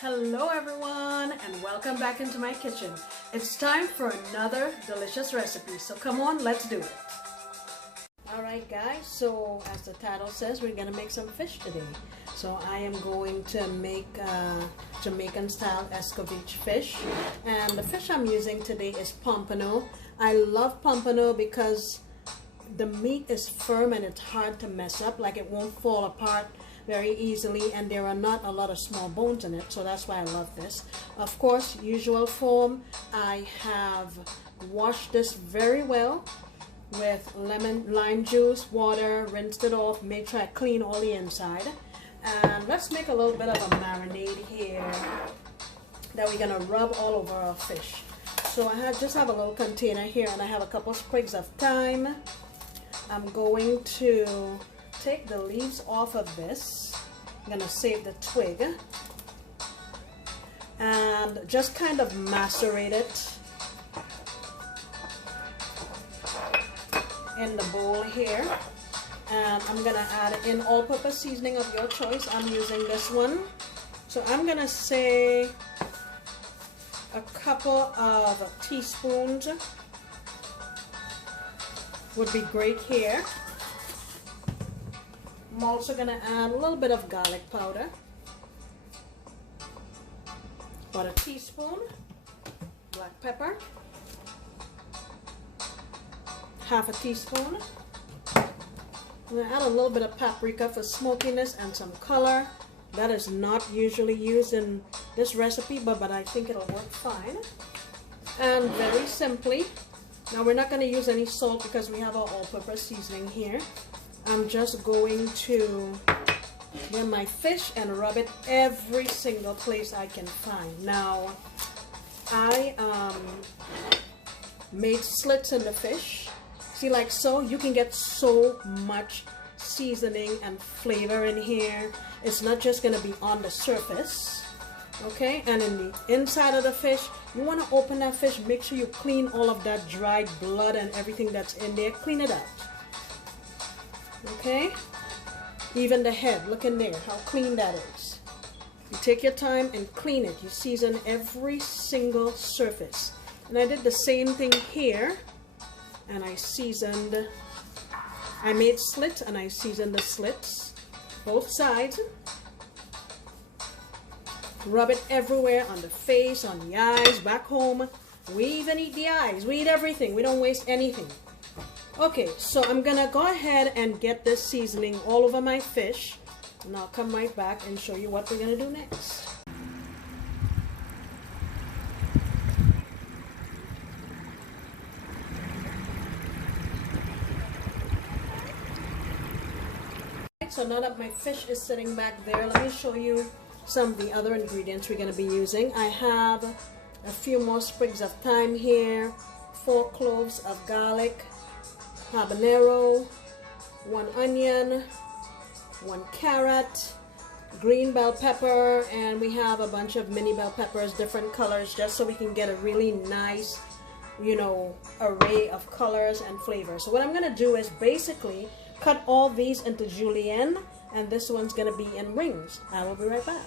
Hello everyone and welcome back into my kitchen. It's time for another delicious recipe, so come on, let's do it. Alright guys, so as the title says, we're gonna make some fish today. So I am going to make Jamaican style Escovitch fish, and the fish I'm using today is pompano. I love pompano because the meat is firm and it's hard to mess up, like it won't fall apart very easily, and there are not a lot of small bones in it, so that's why I love this. Of course, usual form, I have washed this very well with lime juice, water, rinsed it off, made sure I clean all the inside. And let's make a little bit of a marinade here that we're gonna rub all over our fish. So I just have a little container here, and I have a couple sprigs of thyme. I'm going to take the leaves off of this. I'm gonna save the twig and just kind of macerate it in the bowl here. And I'm gonna add in all-purpose seasoning of your choice. I'm using this one, so I'm gonna say a couple of teaspoons would be great here. I'm also going to add a little bit of garlic powder, about a teaspoon, black pepper, half a teaspoon. I'm going to add a little bit of paprika for smokiness and some color. That is not usually used in this recipe, but I think it'll work fine. And very simply, now we're not going to use any salt because we have our all-purpose seasoning here. I'm just going to get my fish and rub it every single place I can find. Now, I made slits in the fish. See, like so, you can get so much seasoning and flavor in here. It's not just going to be on the surface, okay? And in the inside of the fish, you want to open that fish, make sure you clean all of that dried blood and everything that's in there. Clean it out. Okay, even the head, look in there, how clean that is. You take your time and clean it. You season every single surface. And I did the same thing here, and I made slits and I seasoned the slits, both sides. Rub it everywhere, on the face, on the eyes, back home. We even eat the eyes, we eat everything, we don't waste anything. Okay, so I'm gonna go ahead and get this seasoning all over my fish, and I'll come right back and show you what we're gonna do next. So now that my fish is sitting back there, let me show you some of the other ingredients we're gonna be using. I have a few more sprigs of thyme here, 4 cloves of garlic, habanero, 1 onion, 1 carrot, green bell pepper, and we have a bunch of mini bell peppers, different colors, just so we can get a really nice, you know, array of colors and flavors. So what I'm gonna do is basically cut all these into julienne, and this one's gonna be in rings. I will be right back.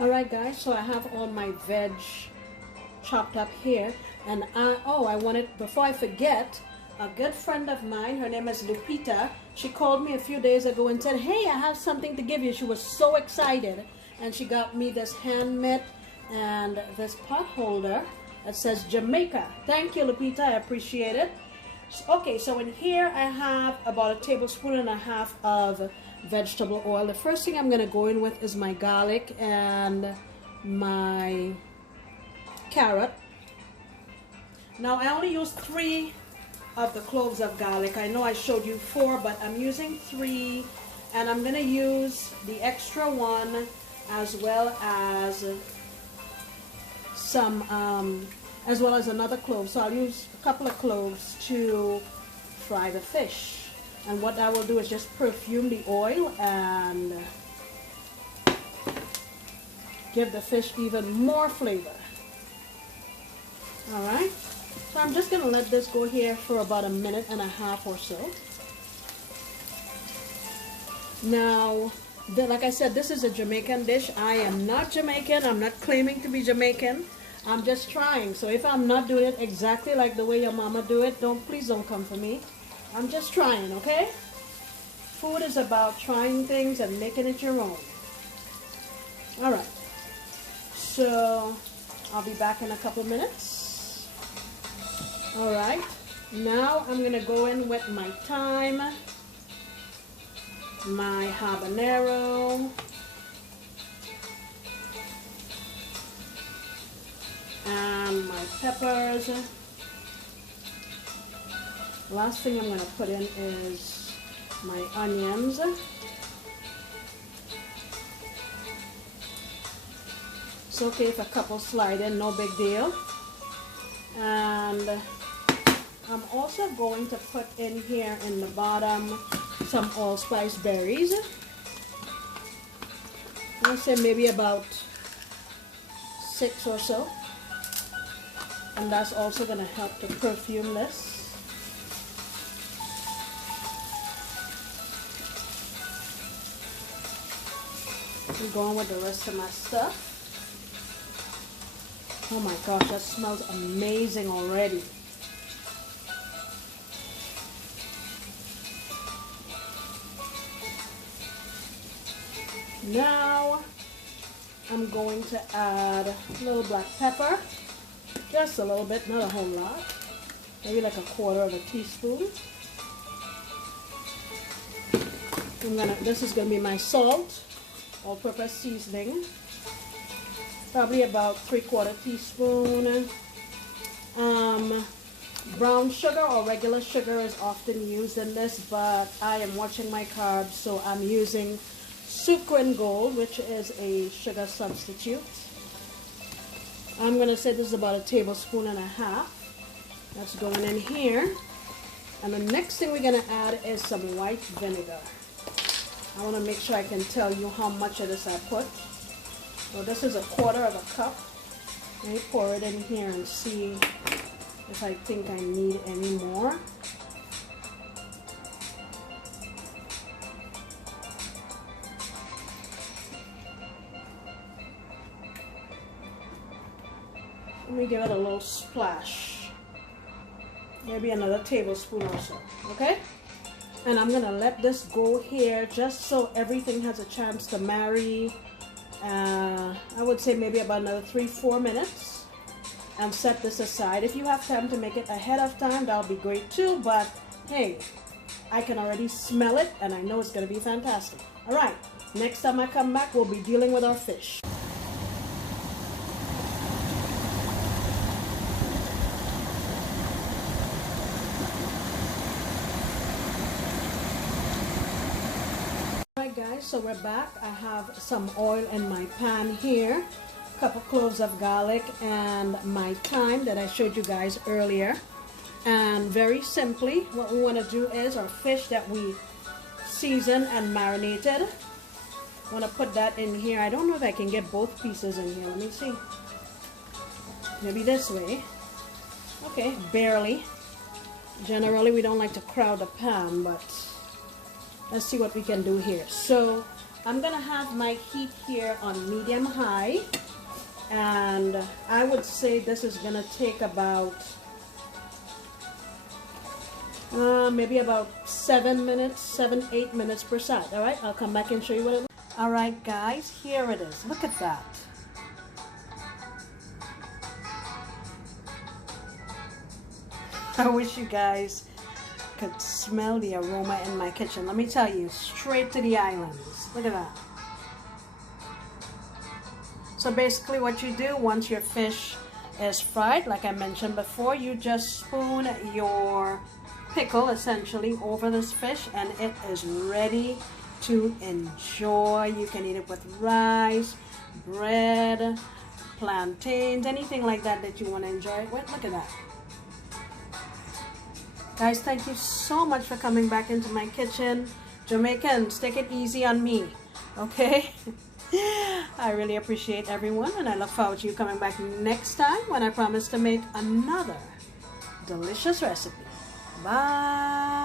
Alright guys, so I have all my veg chopped up here, and I wanted, before I forget, a good friend of mine, her name is Lupita, she called me a few days ago and said, hey, I have something to give you. She was so excited, and she got me this hand mitt and this pot holder that says Jamaica. Thank you, Lupita, I appreciate it. Okay, so in here I have about 1.5 tablespoons of vegetable oil. The first thing I'm going to go in with is my garlic and my carrot. Now I only use 3 of the cloves of garlic. I know I showed you 4, but I'm using 3, and I'm going to use the extra one as well as some as well as another clove. So I'll use a couple of cloves to fry the fish, and what I will do is just perfume the oil and give the fish even more flavor. Alright, so I'm just going to let this go here for about 1.5 minutes or so. Now Like I said, this is a Jamaican dish. I am not Jamaican. I'm not claiming to be Jamaican. I'm just trying. So if I'm not doing it exactly like the way your mama do it, please don't come for me. I'm just trying, okay? Food is about trying things and making it your own. All right. So I'll be back in a couple minutes. All right. Now I'm gonna go in with my thyme, my habanero, and my peppers. Last thing I'm going to put in is my onions. It's okay if a couple slide in, no big deal. And I'm also going to put in here in the bottom some allspice berries. I'll say maybe about 6 or so. And that's also going to help to perfume this. I'm going with the rest of my stuff. Oh my gosh, that smells amazing already. Now I'm going to add a little black pepper. Just a little bit, not a whole lot. Maybe like 1/4 teaspoon. This is gonna be my salt, all-purpose seasoning. Probably about 3/4 teaspoon. Brown sugar or regular sugar is often used in this, but I am watching my carbs, so I'm using Sucre Gold, which is a sugar substitute. I'm going to say this is about 1.5 tablespoons. That's going in here. And the next thing we're going to add is some white vinegar. I want to make sure I can tell you how much of this I put. So this is 1/4 cup. Let me pour it in here and see if I think I need any more. Let me give it a little splash. Maybe another tablespoon or so, okay? And I'm gonna let this go here just so everything has a chance to marry. I would say maybe about another 3-4 minutes, and set this aside. If you have time to make it ahead of time, that'll be great too, but hey, I can already smell it and I know it's gonna be fantastic. All right, next time I come back, we'll be dealing with our fish. Guys, so we're back. I have some oil in my pan here, a couple cloves of garlic, and my thyme that I showed you guys earlier. And very simply, what we want to do is our fish that we seasoned and marinated, I want to put that in here. I don't know if I can get both pieces in here. Let me see. Maybe this way. Okay, barely. Generally, we don't like to crowd the pan, but let's see what we can do here. So I'm gonna have my heat here on medium high, and I would say this is gonna take about maybe about 7-8 minutes per side. All right, I'll come back and show you what it looks like. All right guys, here it is. Look at that. I wish you guys could smell the aroma in my kitchen. Let me tell you, straight to the islands. Look at that. So basically what you do once your fish is fried, like I mentioned before, you just spoon your pickle essentially over this fish and it is ready to enjoy. You can eat it with rice, bread, plantains, anything like that that you want to enjoy it with. Look at that. Guys, thank you so much for coming back into my kitchen. Jamaicans, take it easy on me, okay? I really appreciate everyone, and I look forward to you coming back next time when I promise to make another delicious recipe. Bye.